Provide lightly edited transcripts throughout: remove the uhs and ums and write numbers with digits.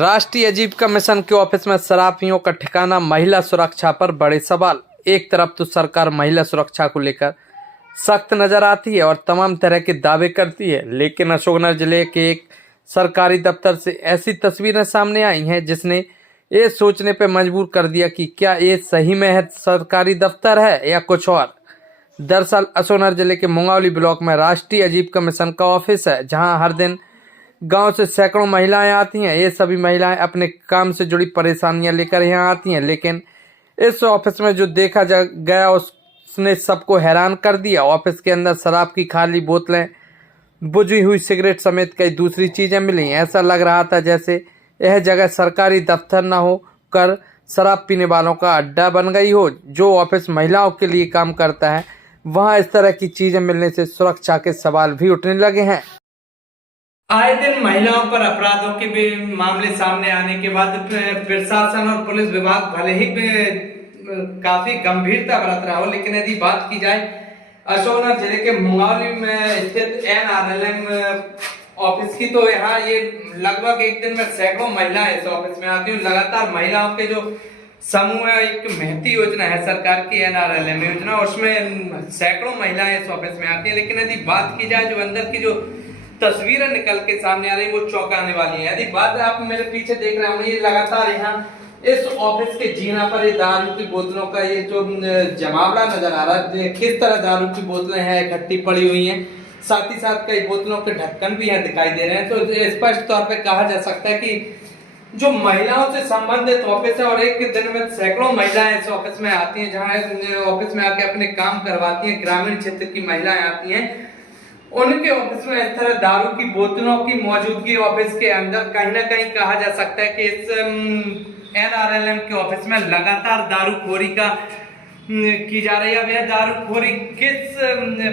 राष्ट्रीय आजीविका मिशन के ऑफिस में शराबियों का ठिकाना, महिला सुरक्षा पर बड़े सवाल। एक तरफ तो सरकार महिला सुरक्षा को लेकर सख्त नजर आती है और तमाम तरह के दावे करती है, लेकिन अशोकनगर जिले के एक सरकारी दफ्तर से ऐसी तस्वीरें सामने आई हैं जिसने ये सोचने पर मजबूर कर दिया कि क्या ये सही में है सरकारी दफ्तर है या कुछ और। दरअसल अशोकनगर जिले के मुंगावली ब्लॉक में राष्ट्रीय आजीविका मिशन का ऑफिस है, जहां हर दिन गांव से सैकड़ों महिलाएं आती हैं। ये सभी महिलाएं अपने काम से जुड़ी परेशानियां लेकर यहाँ आती हैं, लेकिन इस ऑफिस में जो देखा गया उसने सबको हैरान कर दिया। ऑफिस के अंदर शराब की खाली बोतलें, बुझी हुई सिगरेट समेत कई दूसरी चीजें मिली। ऐसा लग रहा था जैसे यह जगह सरकारी दफ्तर न हो कर शराब पीने वालों का अड्डा बन गई हो। जो ऑफिस महिलाओं के लिए काम करता है, वहाँ इस तरह की चीजें मिलने से सुरक्षा के सवाल भी उठने लगे हैं। आए दिन महिलाओं पर अपराधों के भी मामले सामने आने के बाद प्रशासन और पुलिस विभाग भले ही काफी गंभीरता बरत रहा हो, लेकिन यदि बात की जाए अशोकनगर जिले के मुंगावली में स्थित NRLM ऑफिस की, तो यहाँ ये लगभग एक दिन में सैकड़ों महिलाएं इस ऑफिस में आती हैं। लगातार महिलाओं के जो समूह है, एक महती योजना है सरकार की NRLM योजना, उसमें सैकड़ों महिलाएं इस ऑफिस में आती है। लेकिन यदि बात की जाए जो अंदर की जो तस्वीरें निकल के सामने आ रही वो चौंकाने वाली है। यदि बात आप मेरे पीछे देख रहे होंगे, ये लगातार यहाँ इस ऑफिस के जीना पर ये दारू की बोतलों का ये जो जमावड़ा नजर आ रहा है, किस तरह दारू की बोतलें हैं इकट्ठी पड़ी हुई हैं, साथ ही साथ कई बोतलों के ढक्कन भी यहाँ दिखाई दे रहे हैं। तो स्पष्ट तौर पे कहा जा सकता है कि जो महिलाओं से संबंधित ऑफिस है और एक दिन में सैकड़ों महिलाएं इस ऑफिस में आती हैं, जहाँ ऑफिस में आके अपने काम करवाती हैं। ग्रामीण क्षेत्र की महिलाएं आती हैं, उनके ऑफिस में इस तरह दारू की बोतलों की मौजूदगी ऑफिस के अंदर कहीं ना कहीं कहा जा सकता है कि इस NRLM के ऑफिस में लगातार दारूखोरी का की जा रही है। अब यह दारूखोरी किस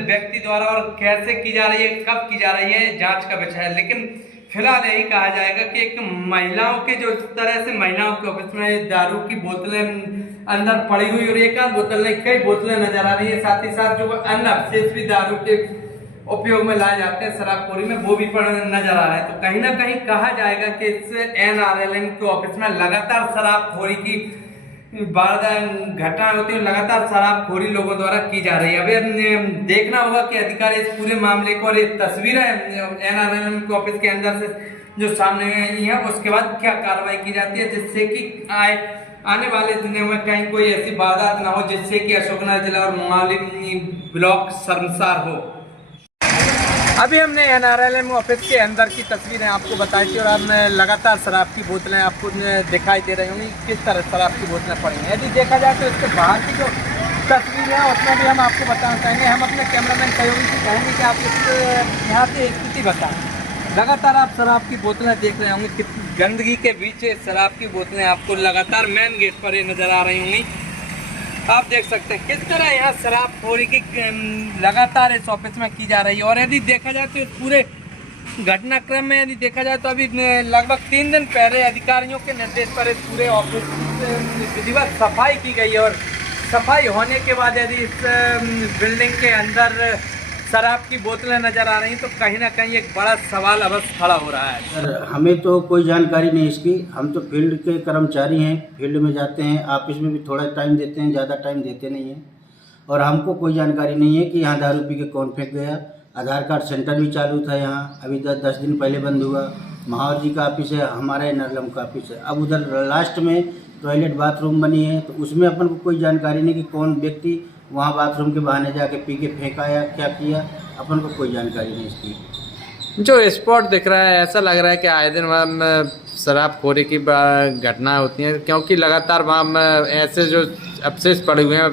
व्यक्ति द्वारा और कैसे की जा रही है, कब की जा रही है, जांच का विषय है। लेकिन फिलहाल यही कहा जाएगा कि एक महिलाओं के जो इस तरह से महिलाओं के ऑफिस में दारू की बोतलें अंदर पड़ी हुई और एक आध बोतल नहीं कई बोतलें नजर आ रही है। साथ ही साथ जो अन्य अवशेष भी दारू के उपयोग में लाए जाते हैं शराबखोरी में, वो भी नजर आ रहा है। तो कहीं ना कहीं कहा जाएगा कि इस NRLM के ऑफिस में लगातार शराबखोरी की घटना होती है, लगातार शराबखोरी लोगों द्वारा की जा रही है। अब देखना होगा कि अधिकारी इस पूरे मामले को और एक तस्वीरें NRLM के ऑफिस के अंदर से जो सामने आई है उसके बाद क्या कार्रवाई की जाती है, जिससे कि आने वाले दिनों में कहीं कोई ऐसी वारदात ना हो जिससे कि अशोकनगर जिला और मुंगावली ब्लॉक शर्मसार हो। अभी हमने NRLM ऑफिस के अंदर की तस्वीरें आपको बताई थी और अब लगातार शराब की बोतलें आपको दिखाई दे रही होंगी, किस तरह शराब की बोतलें पड़ी हैं। यदि देखा जाए तो इसके बाहर की जो तस्वीर है उसमें भी हम आपको बताना चाहेंगे। हम अपने कैमरामैन सहयोगी से कहेंगे कि आप इस यहाँ की स्थिति बताएं। लगातार आप शराब की बोतलें देख रहे होंगे, कितनी गंदगी के बीच शराब की बोतलें आपको लगातार मेन गेट पर ये नजर आ रही होंगी। आप देख सकते हैं किस तरह यहाँ शराबखोरी की लगातार इस ऑफिस में की जा रही है। और यदि देखा जाए तो पूरे घटनाक्रम में यदि देखा जाए तो अभी लगभग 3 दिन पहले अधिकारियों के निर्देश पर इस पूरे ऑफिस की विधिवत सफाई की गई है और सफाई होने के बाद यदि इस बिल्डिंग के अंदर शराब की बोतलें नजर आ रही हैं तो कहीं ना कहीं एक बड़ा सवाल अवश्य खड़ा हो रहा है। सर, हमें तो कोई जानकारी नहीं इसकी। हम तो फील्ड के कर्मचारी हैं, फील्ड में जाते हैं, ऑफिस में भी थोड़ा टाइम देते हैं, ज़्यादा टाइम देते नहीं हैं। और हमको कोई जानकारी नहीं है कि यहाँ दारू पी के कौन फेंक गया। आधार कार्ड सेंटर भी चालू था यहाँ, अभी 10 दिन पहले बंद हुआ। महावर जी का ऑफिस है, हमारा NRLM का ऑफिस है। अब उधर लास्ट में टॉयलेट बाथरूम बनी है, तो उसमें अपन को कोई जानकारी नहीं कि कौन व्यक्ति वहाँ बाथरूम के बहाने जाके पी के फेंका या क्या किया, अपन को कोई जानकारी नहीं इसकी। जो स्पॉट दिख रहा है ऐसा लग रहा है कि आए दिन वहाँ शराबखोरी की घटना होती हैं, क्योंकि लगातार वहाँ ऐसे जो अवशेष पड़े हुए हैं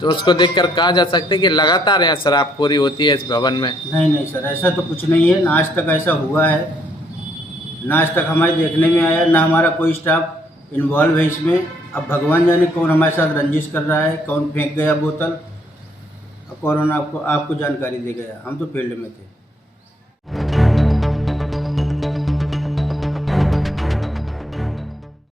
तो उसको देखकर कहा जा सकता है कि लगातार यहाँ शराबखोरी होती है इस भवन में। नहीं सर, ऐसा तो कुछ नहीं है, ना आज तक ऐसा हुआ है, ना आज तक हमारे देखने में आया, ना हमारा कोई स्टाफ इन्वॉल्व है इसमें। अब भगवान जाने कौन हमारे साथ रंजिश कर रहा है, कौन फेंक गया बोतल, कौन आपको जानकारी दे गया। हम तो फील्ड में थे।